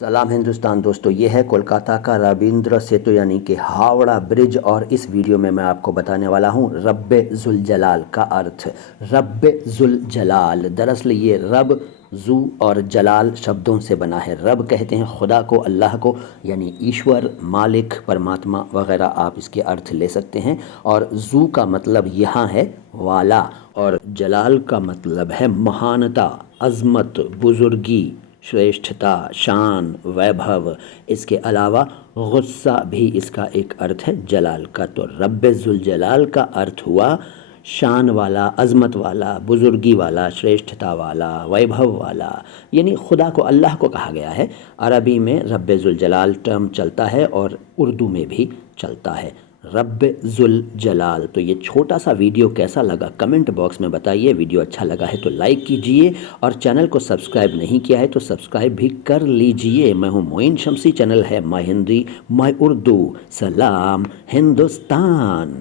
सलाम हिंदुस्तान दोस्तों, ये है कोलकाता का रविंद्र सेतु यानी कि हावड़ा ब्रिज। और इस वीडियो में मैं आपको बताने वाला हूँ रब्बे जुल जलाल का अर्थ। रब्बे जुल जलाल, दरअसल ये रब जू और जलाल शब्दों से बना है। रब कहते हैं खुदा को, अल्लाह को, यानी ईश्वर, मालिक, परमात्मा वगैरह आप इसके अर्थ ले सकते हैं। और जू का मतलब यहाँ है वाला, और जलाल का मतलब है महानता, अज़मत, बुजुर्गी, श्रेष्ठता, शान, वैभव। इसके अलावा गुस्सा भी इसका एक अर्थ है जलाल का। तो रब्बे जुल जलाल का अर्थ हुआ शान वाला, अज़मत वाला, बुजुर्गी वाला, श्रेष्ठता वाला, वैभव वाला, यानी खुदा को, अल्लाह को कहा गया है। अरबी में रब्बे जुल जलाल टर्म चलता है और उर्दू में भी चलता है, रब्बे जुल जलाल। तो ये छोटा सा वीडियो कैसा लगा कमेंट बॉक्स में बताइए। वीडियो अच्छा लगा है तो लाइक कीजिए, और चैनल को सब्सक्राइब नहीं किया है तो सब्सक्राइब भी कर लीजिए। मैं हूँ मोइन शम्सी, चैनल है माय हिंदी माय उर्दू। सलाम हिंदुस्तान।